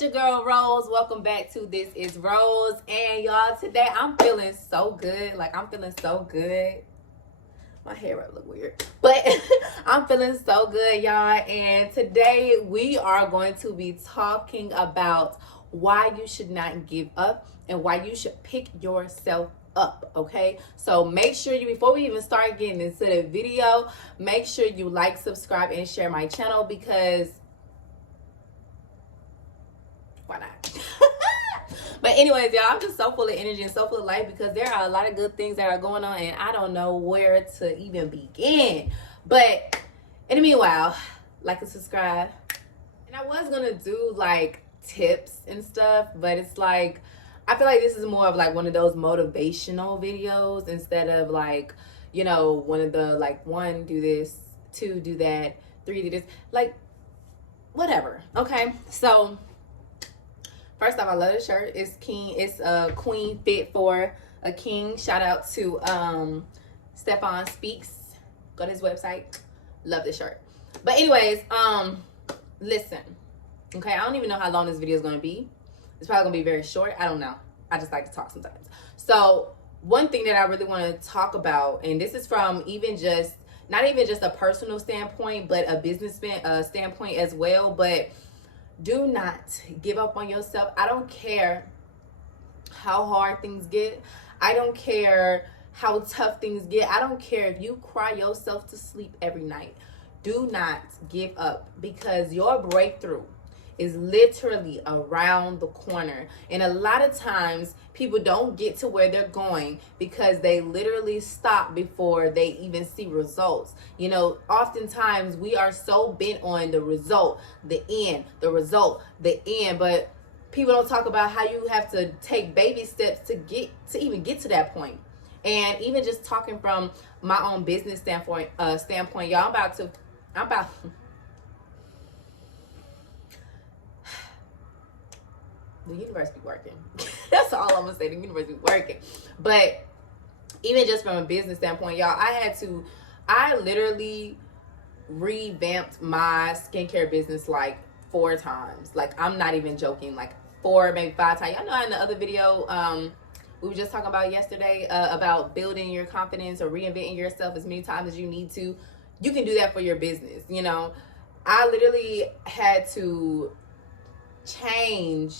it's your girl Rose. Welcome back to This Is Rose. And y'all, today I'm feeling so good. I'm feeling so good. My hair might look weird, but I'm feeling so good, y'all. And today we are going to be talking about why you should not give up and why you should pick yourself up. Okay, so make sure you, before we even start getting into the video, make sure you like, subscribe, and share my channel, because why not? But anyways, y'all, I'm just so full of energy and so full of life because there are a lot of good things that are going on and I don't know where to even begin. But in the meanwhile, like and subscribe. And I was gonna do like tips and stuff, but it's like, I feel like this is more of like one of those motivational videos instead of like, you know, one of the like, 1, do this, 2, do that, 3, do this, like whatever. Okay, so first off, I love the shirt. It's king. It's a queen fit for a king. Shout out to Stefan Speaks. Go to his website. Love this shirt. But anyways, listen. Okay, I don't even know how long this video is gonna be. It's probably gonna be very short. I don't know. I just like to talk sometimes. So one thing that I really want to talk about, and this is from even just not even just a personal standpoint, but a business standpoint as well. But do not give up on yourself. I don't care how hard things get. I don't care how tough things get. I don't care if you cry yourself to sleep every night. Do not give up, because your breakthrough is literally around the corner. And a lot of times people don't get to where they're going because they literally stop before they even see results. You know, oftentimes we are so bent on the result, the end, the result, the end, but people don't talk about how you have to take baby steps to even get to that point. And even just talking from my own business standpoint, y'all, I'm about the universe be working. That's all I'm gonna say. The universe be working. But even just from a business standpoint, y'all, I literally revamped my skincare business like 4 times. Like, I'm not even joking. Like 4, maybe 5 times. Y'all know in the other video, we were just talking about yesterday about building your confidence or reinventing yourself as many times as you need to. You can do that for your business. You know, I literally had to change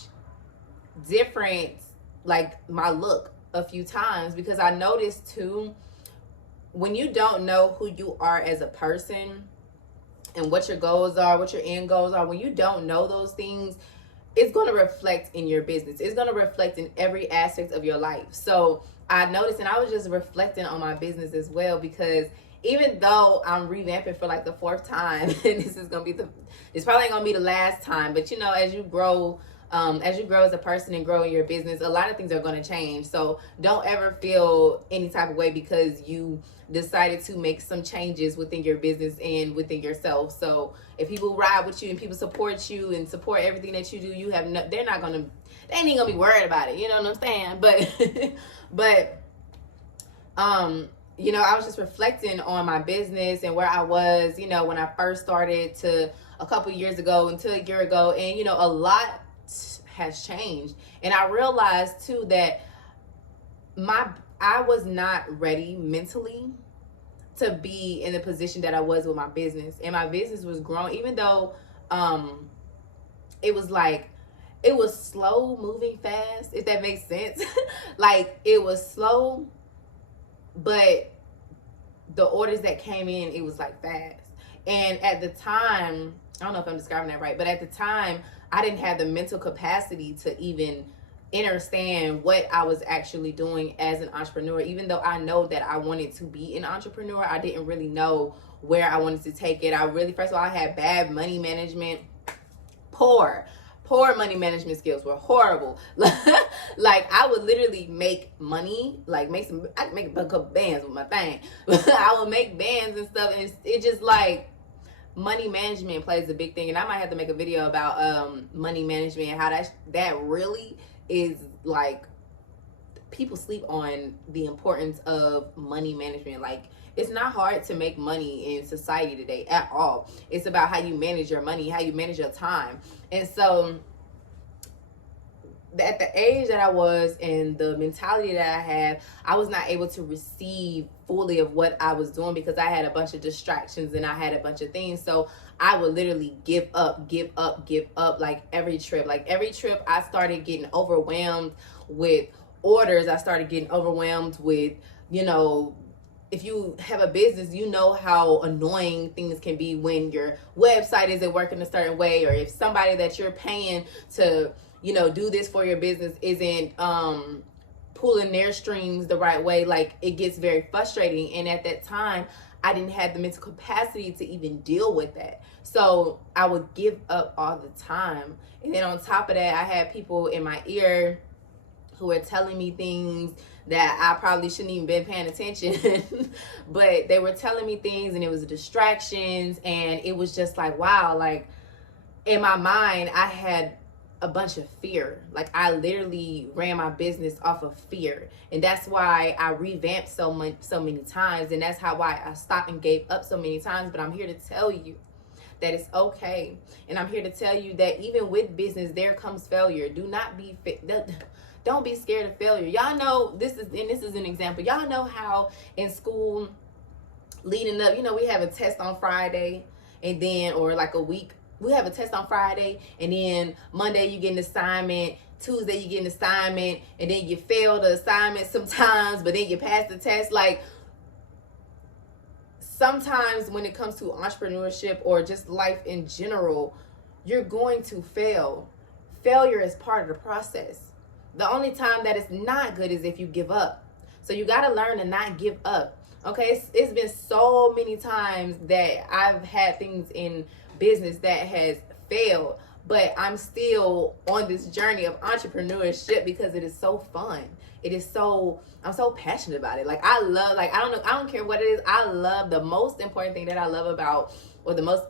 different, like, my look a few times, because I noticed too, when you don't know who you are as a person and what your goals are, what your end goals are, when you don't know those things, it's going to reflect in your business. It's going to reflect in every aspect of your life. So I noticed, and I was just reflecting on my business as well, because even though I'm revamping for like the 4th time, and it's probably gonna be the last time, but you know, as you grow as a person and grow in your business, a lot of things are going to change. So don't ever feel any type of way because you decided to make some changes within your business and within yourself. So if people ride with you and people support you and support everything that you do, they ain't gonna be worried about it. You know what I'm saying? But you know, I was just reflecting on my business and where I was, you know, when I first started to a couple years ago until a year ago. And, you know, a lot has changed. And I realized too that I was not ready mentally to be in the position that I was with my business. And my business was growing, even though it was slow moving fast, if that makes sense. Like, it was slow, but the orders that came in, it was like fast. And at the time, I don't know if I'm describing that right, but at the time, I didn't have the mental capacity to even understand what I was actually doing as an entrepreneur. Even though I know that I wanted to be an entrepreneur, I didn't really know where I wanted to take it. First of all, I had bad money management, poor money management skills were horrible. Like, I would literally make money, like I could make a couple bands with my thing. I would make bands and stuff, and it just like, money management plays a big thing. And I might have to make a video about money management and how that really is, like, people sleep on the importance of money management. Like, it's not hard to make money in society today at all. It's about how you manage your money, how you manage your time. And so at the age that I was and the mentality that I had, I was not able to receive fully of what I was doing because I had a bunch of distractions and I had a bunch of things. So I would literally give up like every trip. Like every trip I started getting overwhelmed with orders. I started getting overwhelmed with, you know, if you have a business, you know how annoying things can be when your website isn't working a certain way, or if somebody that you're paying to, you know, do this for your business isn't pulling their strings the right way. Like, it gets very frustrating. And at that time, I didn't have the mental capacity to even deal with that. So I would give up all the time. And then on top of that, I had people in my ear who were telling me things that I probably shouldn't even been paying attention. But they were telling me things and it was distractions, and it was just like, wow, like in my mind I had a bunch of fear. Like I literally ran my business off of fear, and that's why I revamped so many times, and that's why I stopped and gave up so many times. But I'm here to tell you that it's okay, and I'm here to tell you that even with business there comes failure. Do not be don't be scared of failure. Y'all know this is an example. Y'all know how in school leading up, you know, we have a test on Friday, and then, or like a week, we have a test on Friday, and then Monday you get an assignment, Tuesday you get an assignment, and then you fail the assignment sometimes, but then you pass the test. Like, sometimes when it comes to entrepreneurship or just life in general, you're going to fail. Failure is part of the process. The only time that it's not good is if you give up. So you got to learn to not give up. Okay, it's been so many times that I've had things in business that has failed, but I'm still on this journey of entrepreneurship because it is so fun. It is so, I'm so passionate about it. Like I love, like I don't care what it is. I love, the most important thing that I love about, or the most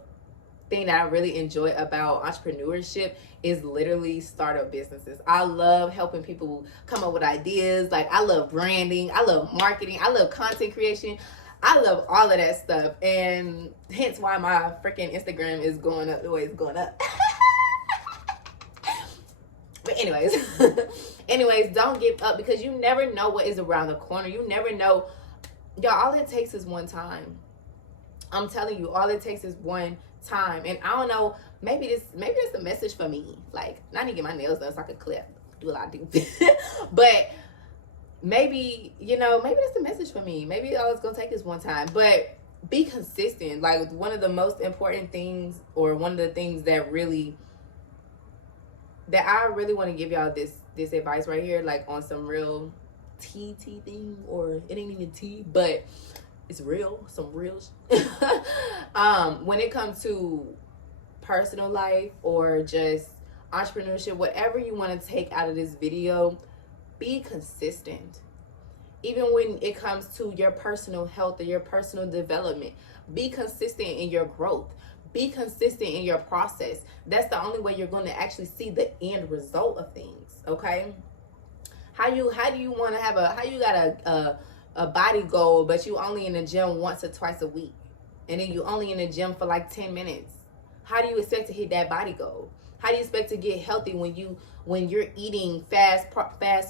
thing that I really enjoy about entrepreneurship is literally startup businesses. I love helping people come up with ideas. Like I love branding, I love marketing, I love content creation. I love all of that stuff, and hence why my freaking Instagram is going up the way it's going up. But anyways, don't give up, because you never know what is around the corner. You never know. Y'all, all it takes is one time. I'm telling you, all it takes is one time. And I don't know, maybe it's a message for me. Like, I need to get my nails done so I can do what I do. But maybe, you know, maybe that's the message for me. Maybe all it's gonna take is one time. But be consistent. Like, one of the most important things, or one of the things that I really want to give y'all this advice right here, like on some real tea thing, or it ain't even tea, but it's real, some real when it comes to personal life or just entrepreneurship, whatever you want to take out of this video, be consistent. Even when it comes to your personal health or your personal development, be consistent in your growth. Be consistent in your process. That's the only way you're going to actually see the end result of things. Okay? How do you want to have how you got a body goal, but you only in the gym once or twice a week, and then you only in the gym for like 10 minutes? How do you expect to hit that body goal? How do you expect to get healthy when you're eating fast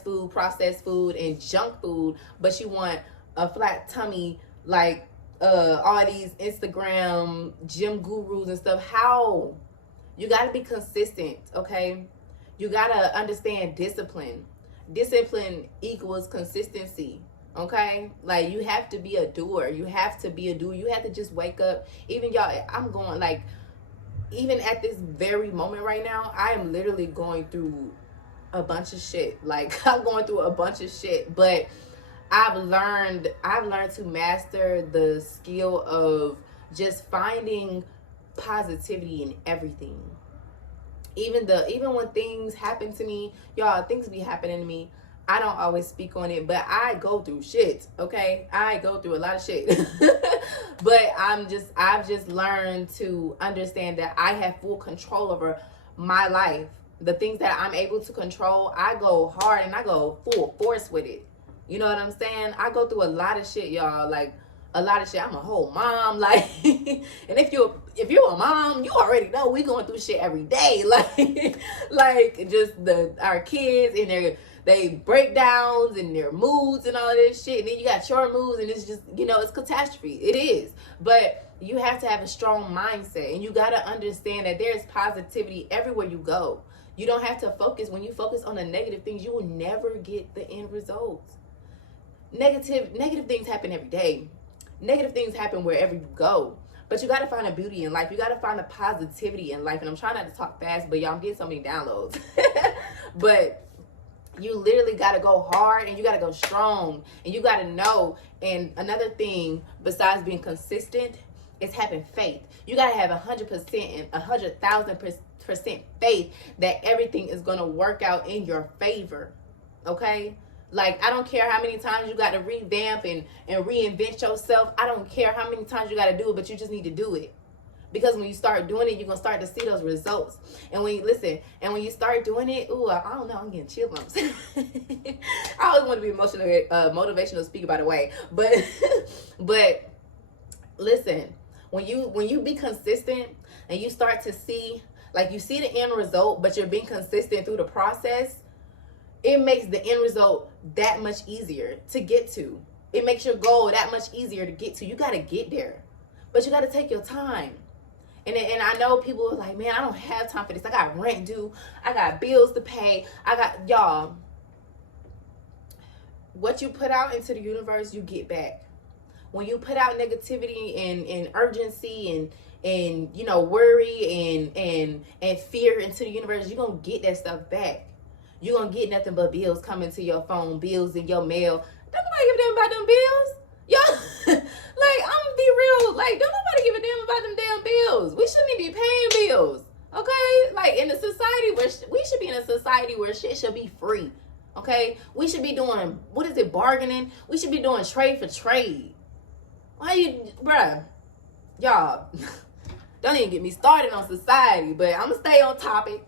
food, processed food, and junk food, but you want a flat tummy like all these Instagram gym gurus and stuff? How? You got to be consistent, okay? You got to understand discipline. Discipline equals consistency, okay? Like, you have to be a doer. You have to just wake up. Even y'all, I'm going, like, even at this very moment right now, I am literally going through a bunch of shit. Like, I'm going through a bunch of shit, but I've learned to master the skill of just finding positivity in everything. Even when things happen to me, y'all, things be happening to me. I don't always speak on it, but I go through shit, okay? I go through a lot of shit. But I've just learned to understand that I have full control over my life. The things that I'm able to control, I go hard and I go full force with it. You know what I'm saying? I go through a lot of shit, y'all. Like, a lot of shit. I'm a whole mom, like, and if you're a mom, you already know we going through shit every day, like just our kids and they breakdowns and their moods and all of this shit, and then you got your moods, and it's just, it's catastrophe. It is, but you have to have a strong mindset, and you got to understand that there's positivity everywhere you go. You don't have to focus. When you focus on the negative things, you will never get the end results. Negative things happen every day. Negative things happen wherever you go. But you got to find a beauty in life. You got to find a positivity in life. And I'm trying not to talk fast, but y'all, I'm getting so many downloads. But you literally got to go hard, and you got to go strong, and you got to know. And another thing besides being consistent is having faith. You got to have 100% and 100,000% faith that everything is going to work out in your favor. Okay? Like, I don't care how many times you got to revamp and reinvent yourself. I don't care how many times you got to do it, but you just need to do it. Because when you start doing it, you're going to start to see those results. And when you start doing it, I don't know, I'm getting chill bumps. I always want to be motivational speaker, by the way. But listen, when you be consistent and you start to see, like, you see the end result, but you're being consistent through the process, it makes the end result that much easier to get to. It makes your goal that much easier to get to. You got to get there, but you got to take your time. And I know people are like, man, I don't have time for this. I got rent due. I got bills to pay. Y'all, what you put out into the universe, you get back. When you put out negativity and urgency and worry and fear into the universe, you're going to get that stuff back. You're going to get nothing but bills coming to your phone, bills in your mail. Don't nobody give a damn about them bills. Y'all, like, I'm going to be real. Like, don't nobody give a damn about them damn bills. We shouldn't even be paying bills. Okay? Like, in a society where we should be in a society where shit should be free. Okay? We should be doing, bargaining? We should be doing trade for trade. Bruh, y'all, don't even get me started on society, but I'm gonna stay on topic.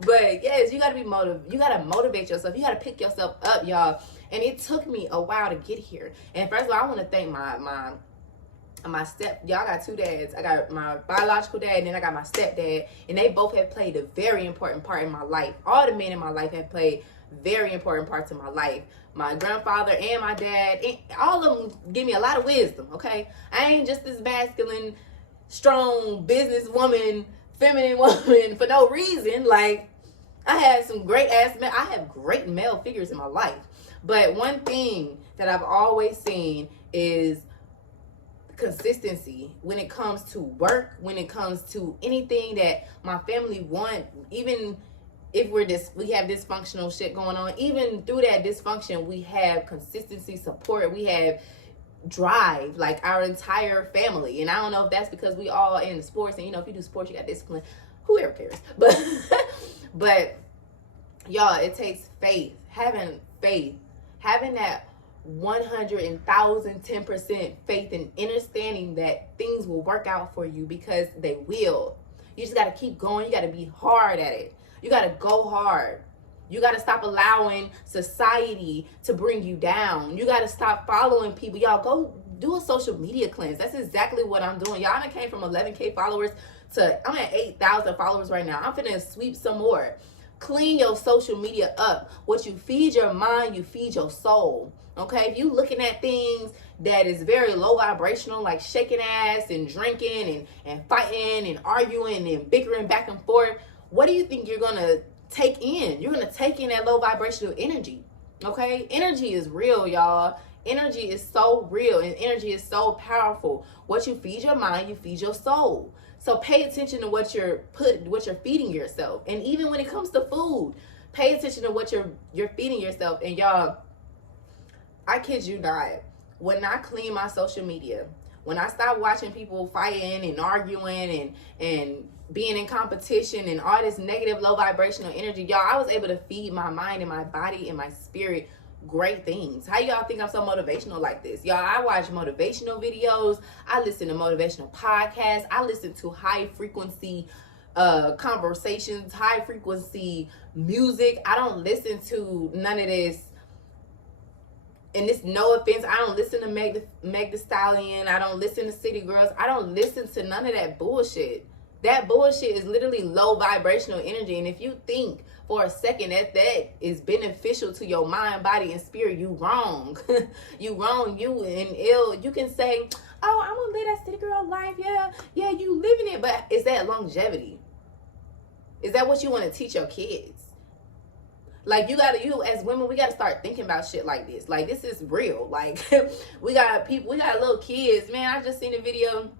But yes, you gotta you gotta motivate yourself. You gotta pick yourself up, y'all. And it took me a while to get here. And first of all, I want to thank my y'all, I got two dads. I got my biological dad, and then I got my stepdad, and they both have played a very important part in my life. All the men in my life have played very important parts in my life. My grandfather and my dad, and all of them give me a lot of wisdom. Okay, I ain't just this masculine, strong businesswoman, feminine woman for no reason. Like, I had some great ass men. I have great male figures in my life. But one thing that I've always seen is consistency when it comes to work, when it comes to anything that my family want. Even if we have dysfunctional shit going on, even through that dysfunction, we have consistency, support, we have drive, like our entire family. And I don't know if that's because we all in sports, and if you do sports, you got discipline. Whoever cares? But y'all, it takes faith, having that 100,010% faith and understanding that things will work out for you, because they will. You just got to keep going. You got to be hard at it. You got to go hard. You got to stop allowing society to bring you down. You got to stop following people. Y'all, go do a social media cleanse. That's exactly what I'm doing. Y'all, I came from 11K followers to, I'm at 8,000 followers right now. I'm finna sweep some more. Clean your social media up. What you feed your mind, you feed your soul. Okay? If you looking at things that is very low vibrational, like shaking ass and drinking and fighting and arguing and bickering back and forth, what do you think you're going to take in? You're going to take in that low vibrational energy. Okay? Energy is real, y'all. Energy is so real, and energy is so powerful. What you feed your mind, you feed your soul. So pay attention to what you're feeding yourself. And even when it comes to food, pay attention to what you're feeding yourself. And y'all, I kid you not, when I clean my social media, when I stop watching people fighting and arguing and being in competition and all this negative low vibrational energy, y'all, I was able to feed my mind and my body and my spirit great things. How y'all think I'm so motivational like this? Y'all, I watch motivational videos. I listen to motivational podcasts. I listen to high frequency conversations, high frequency music. I don't listen to none of this and this no offense, I don't listen to Meg the Stallion. I don't listen to City Girls. I don't listen to none of that bullshit. That bullshit is literally low vibrational energy. And if you think for a second that is beneficial to your mind, body, and spirit, you wrong. You wrong. You and ill. You can say, oh, I want to live that City Girl life. Yeah, you living it. But is that longevity? Is that what you want to teach your kids? Like, you as women, we gotta start thinking about shit like this. Like, this is real. Like, we got little kids. Man, I just seen a video.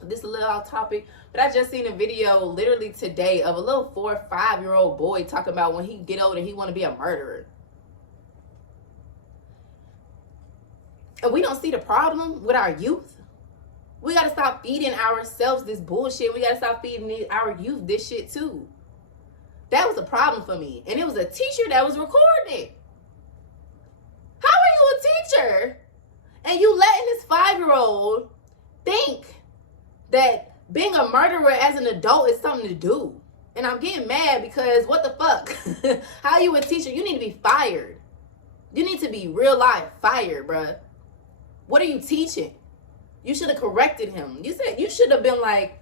This is a little off topic, but I just seen a video literally today of a little 4 or 5 year old boy talking about when he get older, he want to be a murderer. And we don't see the problem with our youth. We got to stop feeding ourselves this bullshit. We got to stop feeding our youth this shit too. That was a problem for me. And it was a teacher that was recording it. How are you a teacher and you letting this 5-year-old think that being a murderer as an adult is something to do? And I'm getting mad because what the fuck? How are you a teacher? You need to be fired. You need to be real life fired, bruh. What are you teaching? You should have corrected him. You should have been like,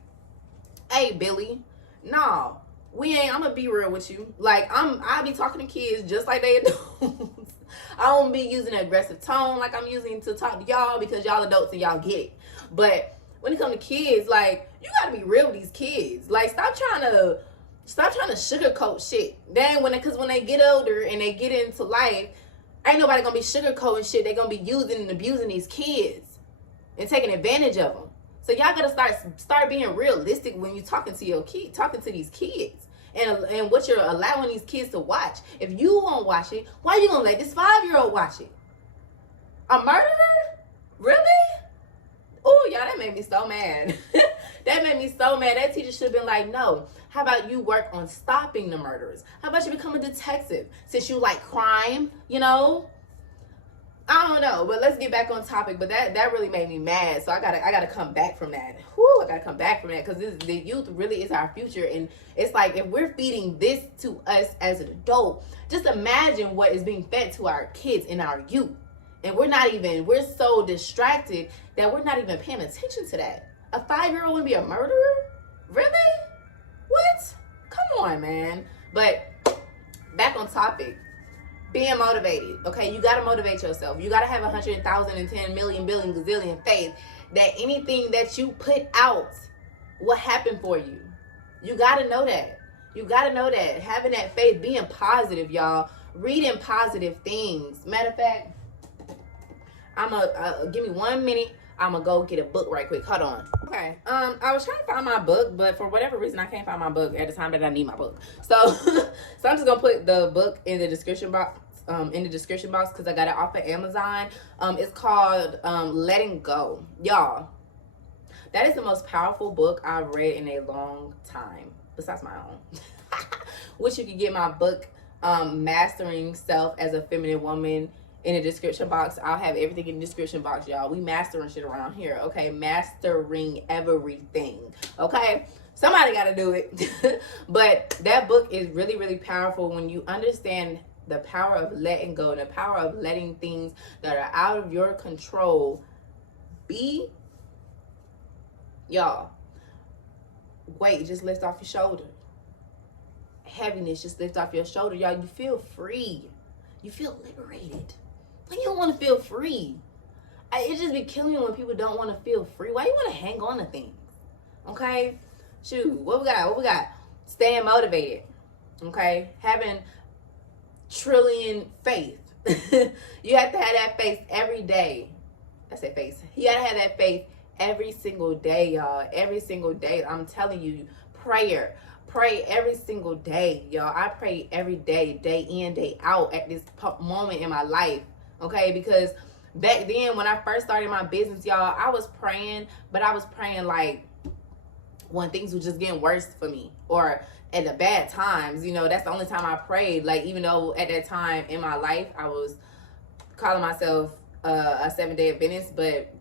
hey, Billy, no, we ain't, I'm gonna be real with you. Like, I be talking to kids just like they adults. I don't be using an aggressive tone like I'm using to talk to y'all because y'all adults and y'all get it. But when it comes to kids, like, you gotta be real with these kids. Like, stop trying to sugarcoat shit. Then because when they get older and they get into life, ain't nobody gonna be sugarcoating shit. They gonna be using and abusing these kids and taking advantage of them. So y'all gotta start being realistic when you're talking to your kid, talking to these kids, and what you're allowing these kids to watch. If you won't watch it, why are you gonna let this 5-year-old watch it? A murderer? Really? Oh, y'all, that made me so mad. That made me so mad. That teacher should have been like, no, how about you work on stopping the murderers? How about you become a detective since you like crime, you know? I don't know, but let's get back on topic. But that really made me mad. So I gotta come back from that. Whew, I gotta come back from that because the youth really is our future. And it's like, if we're feeding this to us as an adult, just imagine what is being fed to our kids and our youth. And we're so distracted that we're not even paying attention to that. A 5-year-old would be a murderer? Really? What? Come on, man. But back on topic. Being motivated, okay? You got to motivate yourself. You got to have 100,000 and 10 million, billion, gazillion faith that anything that you put out will happen for you. You got to know that. You got to know that. Having that faith, being positive, y'all. Reading positive things. Matter of fact, give me 1 minute. I'm going to go get a book right quick. Hold on. Okay. I was trying to find my book, but for whatever reason, I can't find my book at the time that I need my book. So, so I'm just going to put the book in the description box. Because I got it off of Amazon. It's called Letting Go. Y'all, that is the most powerful book I've read in a long time, besides my own. Which you can get my book, Mastering Self as a Feminine Woman, in the description box. I'll have everything in the description box, y'all. We mastering shit around here, okay? Mastering everything, okay? Somebody got to do it. But that book is really, really powerful when you understand the power of letting go, the power of letting things that are out of your control be. Y'all, weight just lift off your shoulder. Heaviness just lift off your shoulder. Y'all, you feel free. You feel liberated. Like, you don't want to feel free. It just be killing me when people don't want to feel free. Why you want to hang on to things? Okay? Shoot, what we got? Staying motivated. Okay? Having trillion faith. You have to have that faith every day. I say faith. You gotta have that faith every single day, y'all. Every single day. I'm telling you, prayer. Pray every single day, y'all. I pray every day, day in, day out at this moment in my life. Okay? Because back then, when I first started my business, y'all, I was praying, but I was praying like when things were just getting worse for me, or at the bad times, you know. That's the only time I prayed. Like, even though at that time in my life I was calling myself a 7-day Adventist, but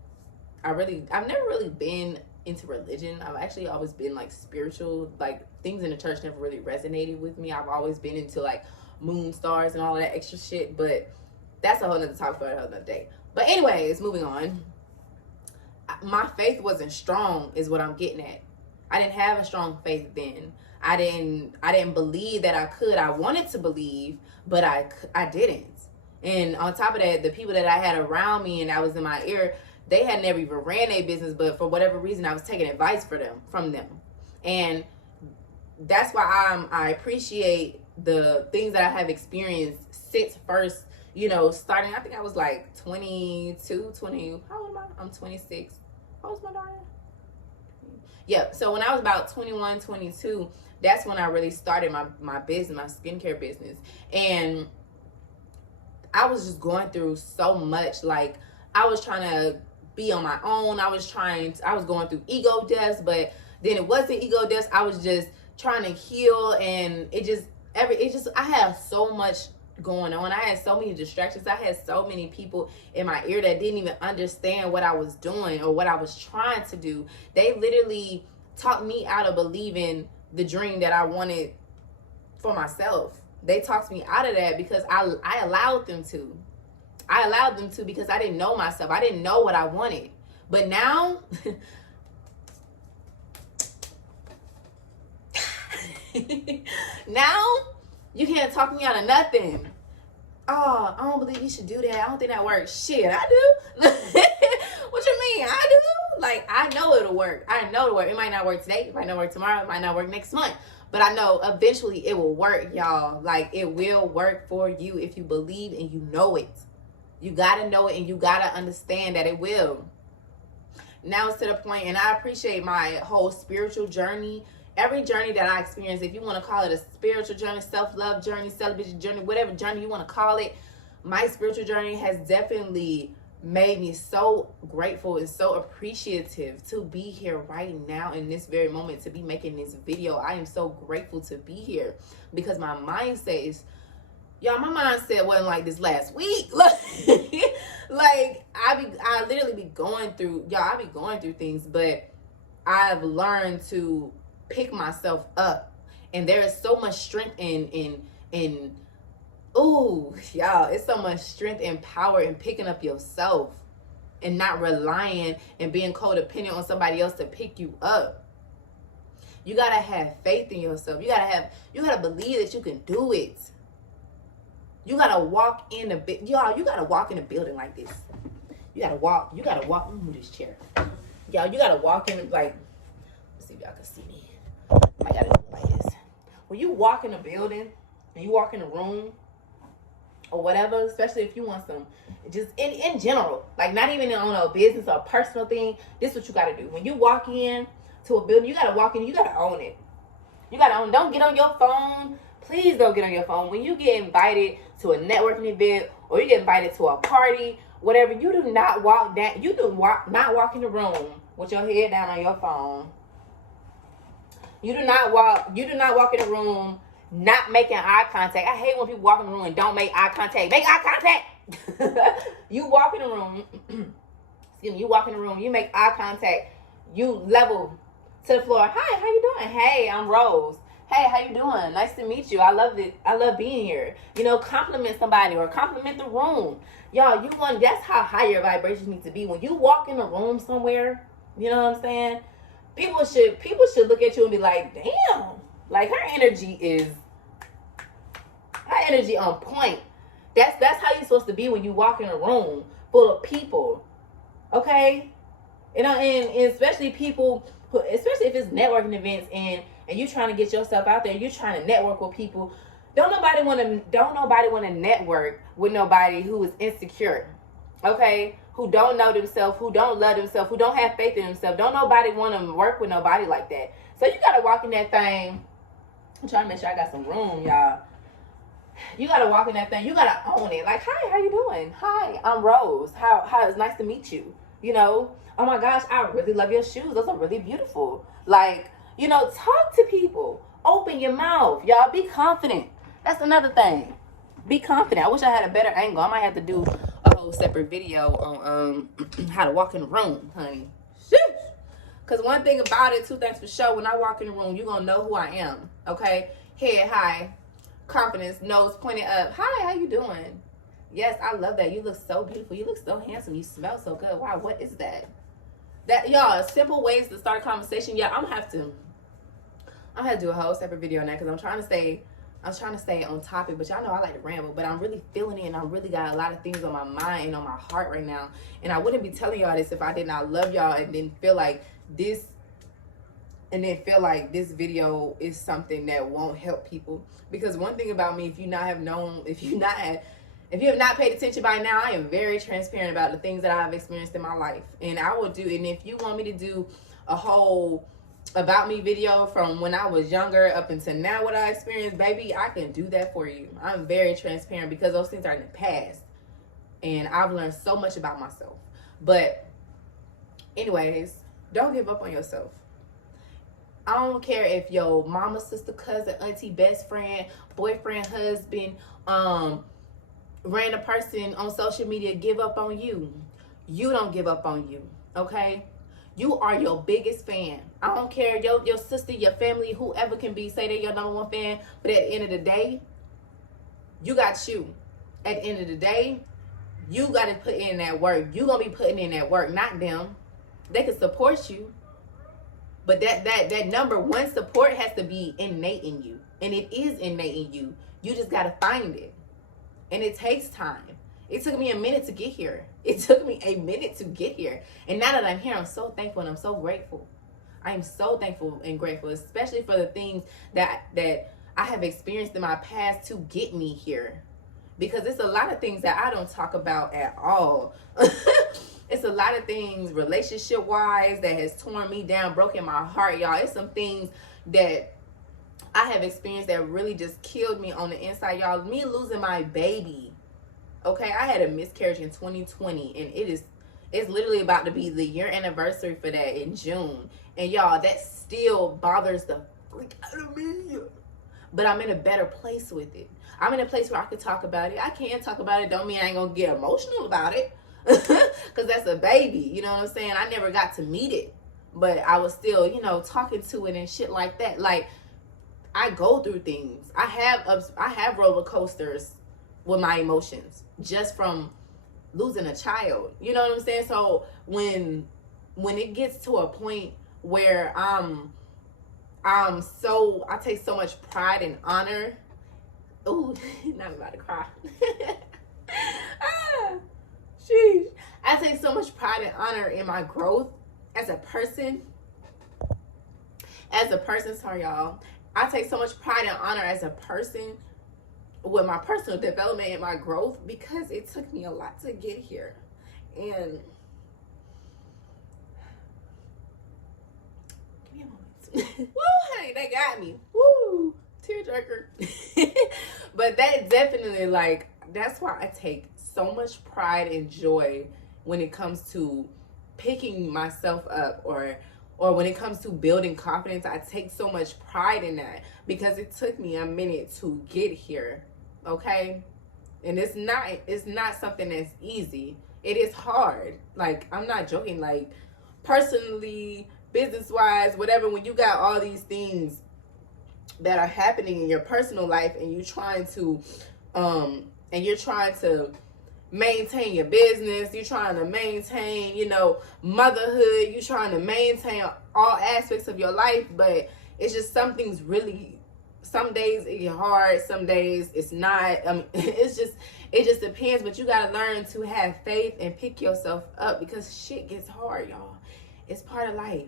I've never really been into religion. I've actually always been like spiritual. Like, things in the church never really resonated with me. I've always been into like moon stars and all of that extra shit, but that's a whole nother topic for another day. But anyways, moving on. My faith wasn't strong is what I'm getting at. I didn't have a strong faith then. I didn't believe that I could. I wanted to believe, but I didn't. And on top of that, the people that I had around me and that was in my ear, they had never even ran their business, but for whatever reason, I was taking advice from them. And that's why I appreciate the things that I have experienced since first, starting. I think I was like 22, 20. How old am I? I'm 26. How old's my daughter? Yeah. So when I was about 21, 22, that's when I really started my business, my skincare business. And I was just going through so much. Like, I was trying to be on my own. I was going through ego deaths, but then it wasn't ego deaths. I was just trying to heal, and I had so much going on. I had so many distractions. I had so many people in my ear that didn't even understand what I was doing or what I was trying to do. They literally talked me out of believing the dream that I wanted for myself. They talked me out of that because I allowed them to. I allowed them to because I didn't know myself. I didn't know what I wanted. But now, now you can't talk me out of nothing. Oh, I don't believe you should do that. I don't think that works. Shit, I do. What you mean? I do? Like, I know it'll work. I know it'll work. It might not work today. It might not work tomorrow. It might not work next month. But I know eventually it will work, y'all. Like, it will work for you if you believe and you know it. You got to know it, and you got to understand that it will. Now it's to the point, and I appreciate my whole spiritual journey. Every journey that I experienced, if you want to call it a spiritual journey, self-love journey, celebration journey, whatever journey you want to call it, my spiritual journey has definitely made me so grateful and so appreciative to be here right now in this very moment, to be making this video. I am so grateful to be here because my mindset is, y'all, my mindset wasn't like this last week. Like, I literally be going through, y'all, I be going through things, but I've learned to pick myself up. And there is so much strength ooh, y'all, it's so much strength and power in picking up yourself and not relying and being codependent on somebody else to pick you up. You gotta have faith in yourself. You gotta believe that you can do it. You gotta walk in y'all, you gotta walk in a building like this. You gotta walk, let me move this chair. Y'all, you gotta walk in, like, let's see if y'all can see me. I gotta do it like this. When you walk in a building and you walk in a room or whatever, especially if you want some, just in general, like not even on a business or a personal thing, this is what you gotta do. When you walk in to a building, you gotta walk in, you gotta own it. You gotta own, don't get on your phone. Please don't get on your phone. When you get invited to a networking event or you get invited to a party, whatever, you do not walk down, not walk in the room with your head down on your phone. You do not walk in the room not making eye contact. I hate when people walk in the room and don't make eye contact. Make eye contact. You walk in the room, excuse me, you walk in the room, you make eye contact, you level to the floor. Hi, how you doing? Hey, I'm Rose. Hey, how you doing? Nice to meet you. I love it. I love being here. Compliment somebody or compliment the room. Y'all, that's how high your vibrations need to be. When you walk in a room somewhere, you know what I'm saying? People should look at you and be like, damn, like her energy on point. That's how you're supposed to be when you walk in a room full of people. Okay? And especially people who, especially if it's networking events and you trying to get yourself out there, you're trying to network with people. Don't nobody want to network with nobody who is insecure. Okay? Who don't know themselves, who don't love themselves, who don't have faith in themselves. Don't nobody want to work with nobody like that. So you got to walk in that thing. I'm trying to make sure I got some room, y'all. You got to walk in that thing. You got to own it. Like, hi, how you doing? Hi, I'm Rose. How it's nice to meet you. Oh my gosh, I really love your shoes. Those are really beautiful. Like, talk to people. Open your mouth. Y'all, be confident. That's another thing. Be confident. I wish I had a better angle. I might have to do a whole separate video on how to walk in the room, honey. Because one thing about it, two things for sure, when I walk in the room, you're going to know who I am. Okay? Head high. Confidence. Nose pointed up. Hi, how you doing? Yes, I love that. You look so beautiful. You look so handsome. You smell so good. Wow, what is that? That, y'all, simple ways to start a conversation. Yeah, I'm gonna have to do a whole separate video on that because I was trying to stay on topic, but y'all know I like to ramble, but I'm really feeling it, and I really got a lot of things on my mind and on my heart right now. And I wouldn't be telling y'all this if I did not love y'all and didn't feel like this video is something that won't help people. Because one thing about me, if you have not paid attention by now, I am very transparent about the things that I've experienced in my life. And I will do, and if you want me to do a whole about me video from when I was younger up until now, what I experienced, baby, I can do that for you. I'm very transparent because those things are in the past. And I've learned so much about myself. But anyways, don't give up on yourself. I don't care if your mama, sister, cousin, auntie, best friend, boyfriend, husband, random person on social media give up on you. You don't give up on you, okay? You are your biggest fan. I don't care, your sister, your family, whoever can be, say they're your number one fan, but at the end of the day, you got you. At the end of the day, you got to put in that work. You going to be putting in that work, not them. They can support you, but that number one support has to be innate in you. And it is innate in you. You just got to find it. And it takes time. It took me a minute to get here. And now that I'm here, I'm so thankful and I'm so grateful. I am so thankful and grateful, especially for the things that I have experienced in my past to get me here. Because it's a lot of things that I don't talk about at all. It's a lot of things relationship-wise that has torn me down, broken my heart, y'all. It's some things that I have experienced that really just killed me on the inside, y'all. Me losing my baby. Okay, I had a miscarriage in 2020, and it's literally about to be the year anniversary for that in June. And y'all, that still bothers the freak out of me. But I'm in a better place with it. I'm in a place where I can talk about it. I can talk about it. Don't mean I ain't gonna get emotional about it. Because that's a baby. You know what I'm saying? I never got to meet it. But I was still, talking to it and shit like that. Like, I go through things. I have roller coasters with my emotions just from losing a child. You know what I'm saying? So when it gets to a point where I take so much pride and honor. Ooh, now I'm about to cry. Sheesh. I take so much pride and honor in my growth as a person. Sorry, y'all. I take so much pride and honor as a person with my personal development and my growth because it took me a lot to get here. And give me a moment. Woo, honey, they got me. Woo, tearjerker. But that definitely, that's why I take so much pride and joy when it comes to picking myself up or when it comes to building confidence. I take so much pride in that because it took me a minute to get here. Okay? And it's not something that's easy. It is hard. I'm not joking. Personally, business-wise, whatever, when you got all these things that are happening in your personal life and you're trying to maintain your business, you're trying to maintain, motherhood, you're trying to maintain all aspects of your life, but it's just some days it get hard, some days it's not. It just depends, but you gotta learn to have faith and pick yourself up because shit gets hard, y'all. It's part of life.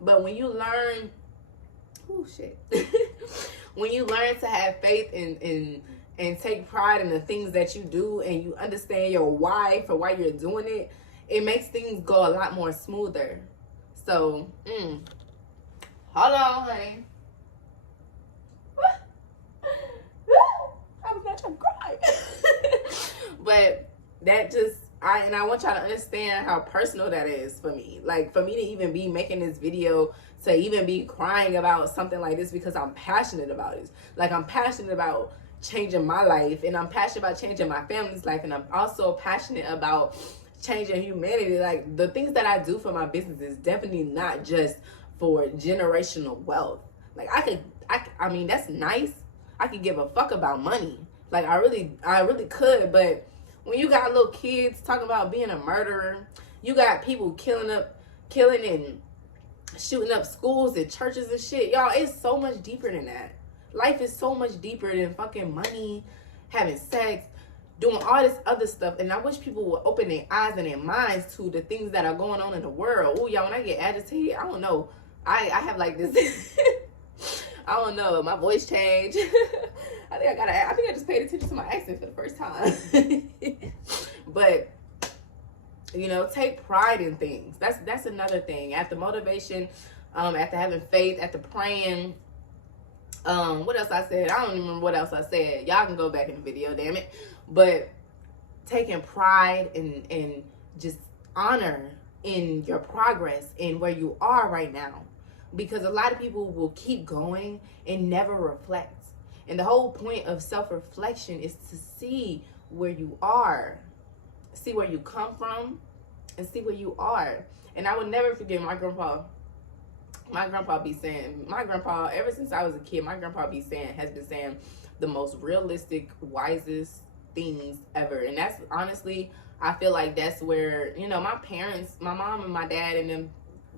But when you learn, when you learn to have faith and take pride in the things that you do and you understand your why for why you're doing it, it makes things go a lot more smoother. So, hold on, honey. I was not trying to cry. But that I want y'all to understand how personal that is for me. For me to even be making this video, to even be crying about something like this because I'm passionate about it. I'm passionate about changing my life, and I'm passionate about changing my family's life, and I'm also passionate about changing humanity. The things that I do for my business is definitely not just for generational wealth. I mean, that's nice. I could give a fuck about money. I really could, but When you got little kids talking about being a murderer, you got people killing and shooting up schools and churches and shit. Y'all, it's so much deeper than that. Life is so much deeper than fucking money, having sex, doing all this other stuff. And I wish people would open their eyes and their minds to the things that are going on in the world. Oh, y'all, when I get agitated, I don't know. I have like this, I don't know, my voice changed. I think I just paid attention to my accent for the first time. But, you know, take pride in things. That's another thing. After motivation, after having faith, after praying, what else I said? I don't even remember what else I said. Y'all can go back in the video, damn it. But taking pride and just honor in your progress in where you are right now. Because a lot of people will keep going and never reflect. And the whole point of self-reflection is to see where you are, see where you come from, and see where you are. And I will never forget my grandpa. My grandpa be saying, ever since I was a kid, my grandpa has been saying the most realistic, wisest things ever. And that's honestly, I feel like that's where, you know, my parents, my mom and my dad and them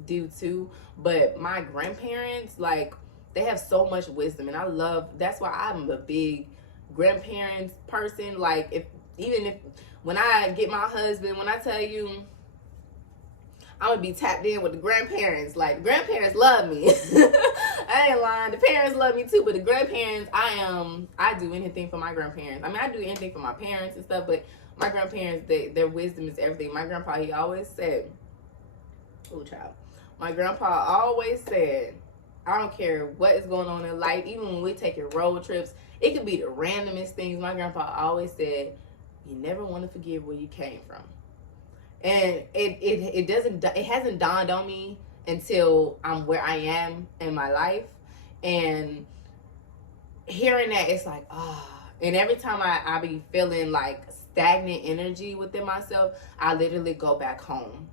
do too. But my grandparents, like, they have so much wisdom. And that's why I'm a big grandparents person. Like, when I get my husband, when I tell you, I'm gonna be tapped in with the grandparents. Like, the grandparents love me. I ain't lying. The parents love me too, but the grandparents, I do anything for my grandparents. I mean, I do anything for my parents and stuff, but my grandparents, their wisdom is everything. My grandpa, he always said, oh child, my grandpa always said, I don't care what is going on in life, even when we're taking road trips, it could be the randomest things. My grandpa always said, you never want to forget where you came from. And it hasn't dawned on me until I'm where I am in my life. And hearing that, it's like, and every time I be feeling like stagnant energy within myself, I literally go back home.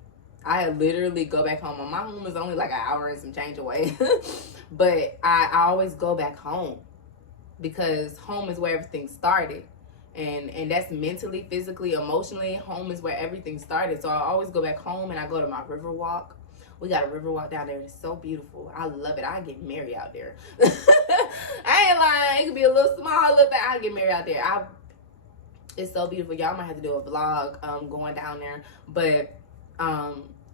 And my home is only like an hour and some change away. But I always go back home because home is where everything started. And that's mentally, physically, emotionally. Home is where everything started. So I always go back home and I go to my river walk. We got a river walk down there. It's so beautiful. I love it. I get married out there. I ain't lying. It could be a little small, little thing. I get married out there. It's so beautiful. Y'all might have to do a vlog going down there. But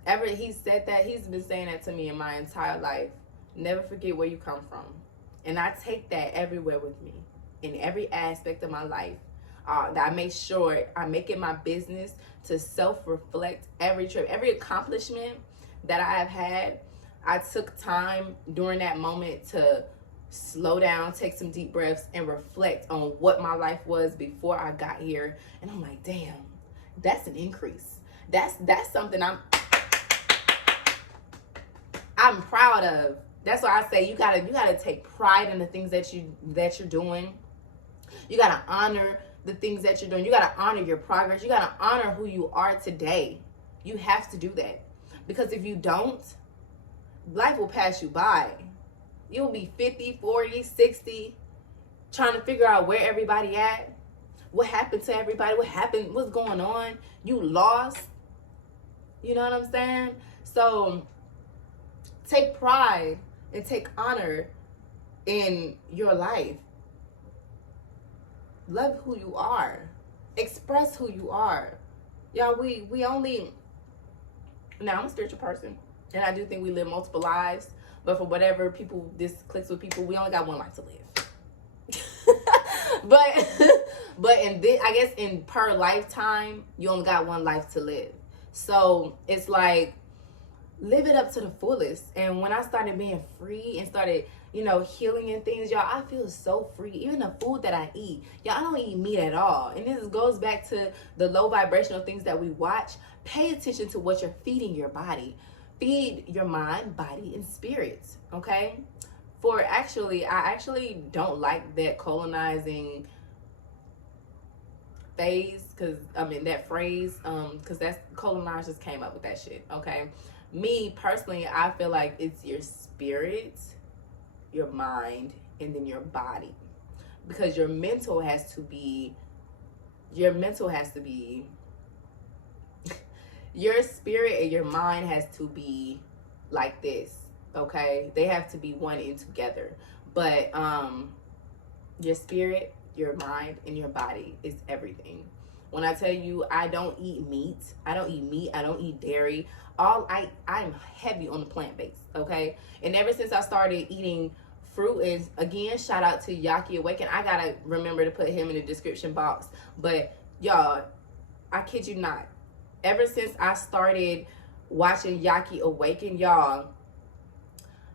ever he said that, he's been saying that to me in my entire life. Never forget where you come from. And I take that everywhere with me. In every aspect of my life. I make sure I make it my business to self-reflect every trip, every accomplishment that I have had. I took time during that moment to slow down, take some deep breaths, and reflect on what my life was before I got here. And I'm like, damn, that's an increase. That's something I'm proud of. That's why I say you gotta take pride in the things that you're doing. You gotta honor the things that you're doing. You got to honor your progress. You got to honor who you are today. You have to do that. Because if you don't, life will pass you by. You'll be 50, 40, 60, trying to figure out where everybody at. What happened to everybody? What's going on? You lost. You know what I'm saying? So take pride and take honor in your life. Love who you are. Express who you are. Y'all, we only... Now, I'm a spiritual person. And I do think we live multiple lives. But for whatever this clicks with people, we only got one life to live. but in this, I guess in per lifetime, you only got one life to live. So it's like, live it up to the fullest. And when I started being free and started, you know, healing and things, y'all, I feel so free. Even the food that I eat, y'all, I don't eat meat at all. And this goes back to the low vibrational things that we watch. Pay attention to what you're feeding your body. Feed your mind, body, and spirit, okay? I actually don't like that colonizing phase, that phrase, because that's colonizers came up with that shit, okay? Me, personally, I feel like it's your spirit, your mind, and then your body. Because your mental has to be your mental has to be, your spirit and your mind has to be like this, okay? They have to be one and together. But your spirit, your mind, and your body is everything. When I tell you I don't eat meat, I don't eat dairy. I'm heavy on the plant-based, okay? And ever since I started eating fruit, is again, shout out to Yaki Awaken. I gotta remember to put him in the description box. But y'all, I kid you not, ever since I started watching Yaki Awaken, y'all,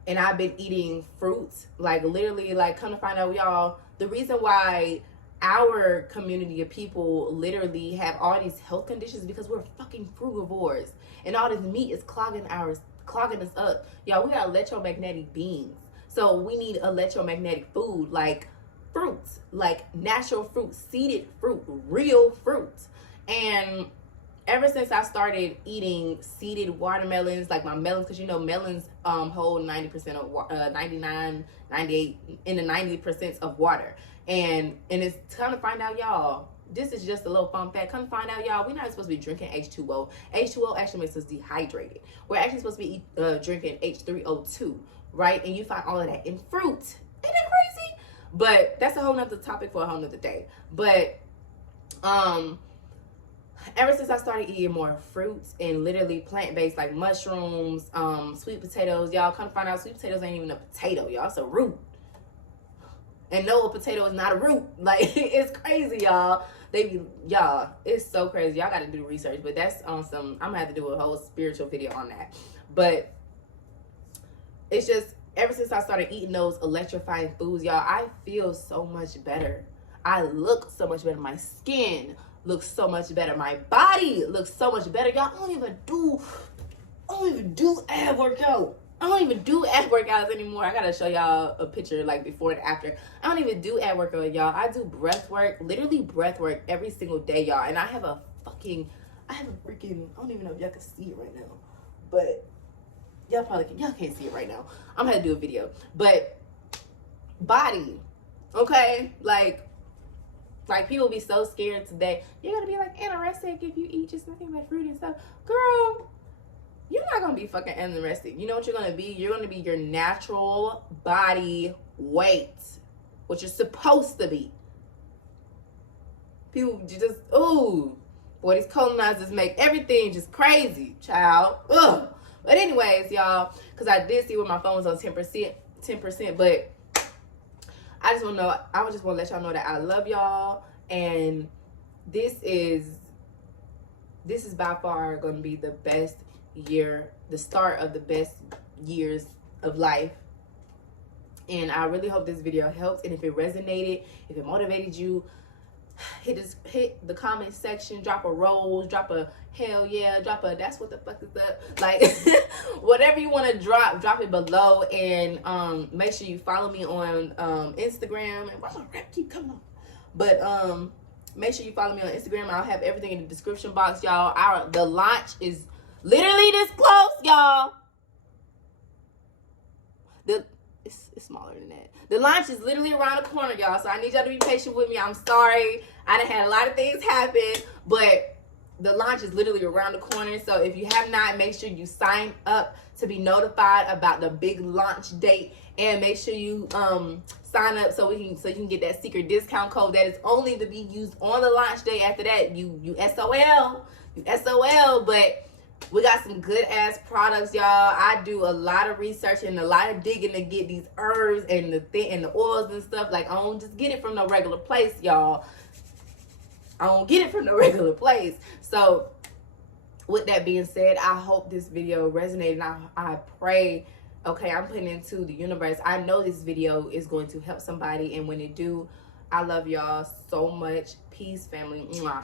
and I've been eating fruits, like literally, like, come to find out, y'all, the reason why our community of people literally have all these health conditions is because we're fucking frugivores, and all this meat is clogging us up. Y'all, we got electromagnetic beings, so we need electromagnetic food, like fruits, like natural fruit, seeded fruit, real fruits. And ever since I started eating seeded watermelons, like my melons, because you know melons hold 90% of 99, 98 in the 90% of water. And it's come to find out, y'all, this is just a little fun fact. Come to find out, y'all, we're not supposed to be drinking H2O. H2O actually makes us dehydrated. We're actually supposed to be drinking H3O2, right? And you find all of that in fruit. Ain't that crazy? But that's a whole nother topic for a whole nother day. But ever since I started eating more fruits and literally plant-based, like mushrooms, sweet potatoes, y'all, come to find out, sweet potatoes ain't even a potato, y'all. It's a root. And no, a potato is not a root. Like, it's crazy, y'all. Y'all, it's so crazy. Y'all got to do research. But that's on some, I'm going to have to do a whole spiritual video on that. But it's just, ever since I started eating those electrifying foods, y'all, I feel so much better. I look so much better. My skin looks so much better. My body looks so much better. Y'all, I don't even do ab workout. I don't even do ab workouts anymore. I gotta show y'all a picture like before and after. I don't even do ab workout, y'all. I do breath work, literally breath work every single day, y'all. And I have a freaking, I don't even know if y'all can see it right now, but y'all can't see it right now. I'm gonna do a video. But body, okay? Like people be so scared today. You're gonna be like anorexic if you eat just nothing but fruit and stuff. Girl, you're not gonna be fucking anorexic. You know what you're gonna be? You're gonna be your natural body weight, what you're supposed to be. People just, ooh, boy, these colonizers make everything just crazy, child. Ugh. But anyways, y'all, because I did see where my phone was on 10%, but I just want to let y'all know that I love y'all, and this is by far going to be the best year, the start of the best years of life. And I really hope this video helped, and if it resonated, if it motivated you, hit the comment section, drop a rose, drop a hell yeah, drop a that's what the fuck is up, like whatever you want to drop it below. And make sure you follow me on Instagram. And why my rap keep coming on? But make sure you follow me on Instagram. I'll have everything in the description box, y'all. The launch is literally this close, y'all. It's smaller than that. The launch is literally around the corner, y'all. So I need y'all to be patient with me. I'm sorry. I done had a lot of things happen, but the launch is literally around the corner. So if you have not, make sure you sign up to be notified about the big launch date, and make sure you sign up so you can get that secret discount code that is only to be used on the launch day. After that, you SOL, but we got some good ass products, y'all. I do a lot of research and a lot of digging to get these herbs and the oils and stuff. Like, I don't just get it from no regular place, y'all. I don't get it from no regular place. So with that being said, I hope this video resonated. I pray, okay, I'm putting into the universe. I know this video is going to help somebody, and when it do, I love y'all so much. Peace, family. Mwah.